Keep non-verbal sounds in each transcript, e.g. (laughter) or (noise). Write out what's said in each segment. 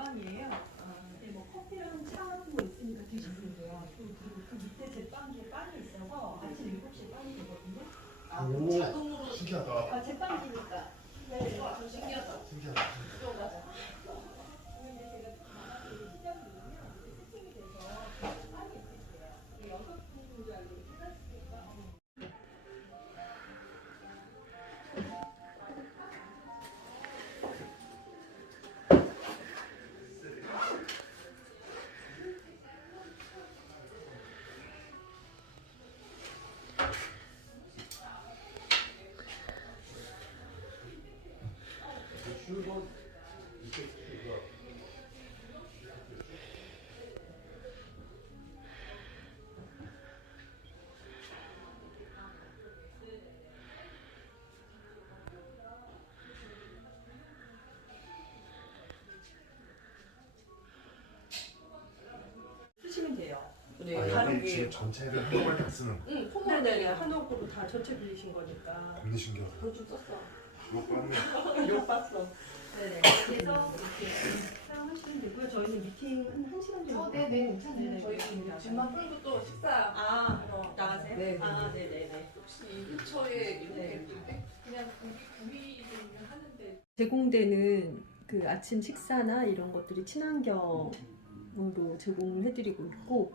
제빵이에요. 아, 근데 뭐 커피랑 차 같은 거 있으니까 드시면 돼요. 또 그리고 그 밑에 제빵기에 빵이 있어서 아침 7시에 빵이 되거든요. 아, 오. 자동으로 신기하다. 아, 제빵기니까. 네, 신기 쓰시면 돼요. 네, 아, 다른 여기 게. 지금 전체를 한꺼번에 다 쓰는 거. 응, 네 네 네. 한옥으로 다 전체 빌리신 거니까. 신기하다. 그거 좀 썼어. 욕 봤어. 네네. 그래서 이렇게 사용하시면 되고요. 저희는 미팅 한 1시간 정도. 어, 네네, 괜찮아요. 네네. 저희 미팅을 집만 풀고 또 식사 아, 어, 나가세요? 네. 아, 네네네. 혹시 이 근처에 이렇게 네. 그냥 구비 구비를 하는데 제공되는 그 아침 식사나 이런 것들이 친환경으로 제공해드리고 있고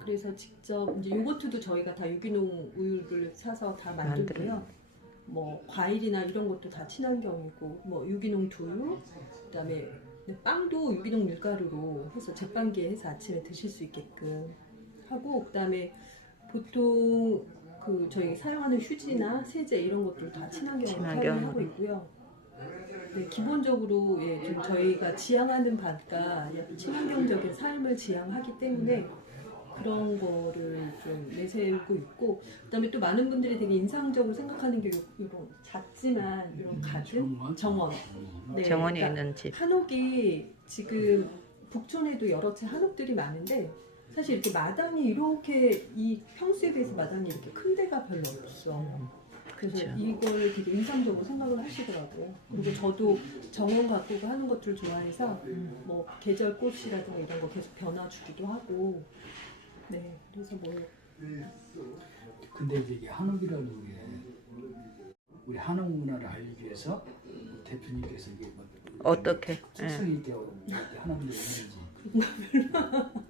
그래서 직접 이제 요거트도 저희가 다 유기농 우유를 사서 다 만들고요. 뭐 과일이나 이런 것도 다 친환경이고 뭐 유기농 두유 그다음에 빵도 유기농 밀가루로 해서 제빵기에 해서 아침에 드실 수 있게끔 하고 그다음에 보통 그 저희 사용하는 휴지나 세제 이런 것들 다 친환경으로 친환경. 사용하고 있고요. 네, 기본적으로 예, 좀 저희가 지향하는 바가 친환경적인 삶을 지향하기 때문에 그런 거를 좀 내세우고 있고 그다음에 또 많은 분들이 되게 인상적으로 생각하는 게 요- 이런 작지만 이런 가든 정원 네, 정원이 그러니까 있는 집. 한옥이 지금 북촌에도 여러 채 한옥들이 많은데 사실 이렇게 마당이 이렇게 이 평수에 비해서 마당이 이렇게 큰 데가 별로 없어. 그래서 그쵸. 이걸 되게 인상적으로 생각을 하시더라고요. 그리고 저도 정원 가꾸고 하는 것들 좋아해서 뭐 계절 꽃이라든가 이런 거 계속 변화 주기도 하고 네 그래서 뭐 근데 이제 이게 한옥이라는 게 우리 한옥 문화를 알리기 위해서 대표님께서 이게 뭐 어떻게? 예. 특성이 되어 한옥이 있는지 (laughs)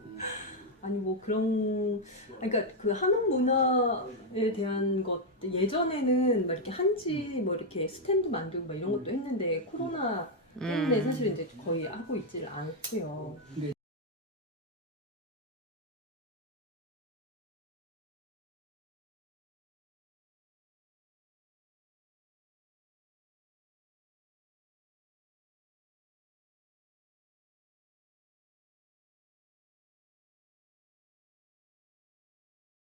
아니 뭐 그런 그러니까 그 한옥 문화에 대한 것 예전에는 막 이렇게 한지 뭐 이렇게 스탠드 만들고 막 이런 것도 했는데 코로나 때문에 음. 사실 이제 거의 하고 있지를 않고요.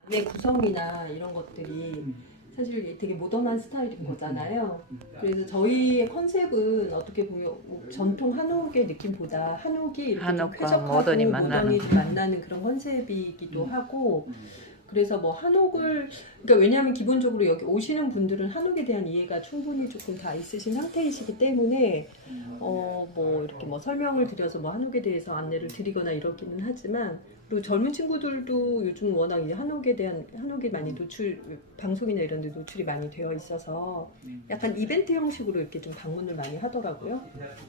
내 구성이나 이런 것들이 사실 되게 모던한 스타일인 거잖아요. 그래서 저희의 컨셉은 어떻게 보면 전통 한옥의 느낌보다 한옥이 이렇게 좀 한옥과 쾌적하고 모던이 만나는. 모던이 만나는 그런 컨셉이기도 하고 그래서 뭐 한옥을 그러니까 왜냐하면 기본적으로 여기 오시는 분들은 한옥에 대한 이해가 충분히 조금 다 있으신 상태이시기 때문에 어 뭐 이렇게 뭐 설명을 드려서 뭐 한옥에 대해서 안내를 드리거나 이러기는 하지만 그리고 젊은 친구들도 요즘 워낙 이 한옥에 대한 한옥이 많이 노출 방송이나 이런 데 노출이 많이 되어 있어서 약간 이벤트 형식으로 이렇게 좀 방문을 많이 하더라고요.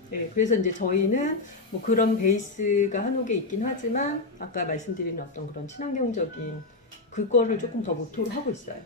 네, 그래서 이제 저희는 뭐 그런 베이스가 한옥에 있긴 하지만 아까 말씀드린 어떤 그런 친환경적인 그거를 조금 더 모토로 하고 있어요.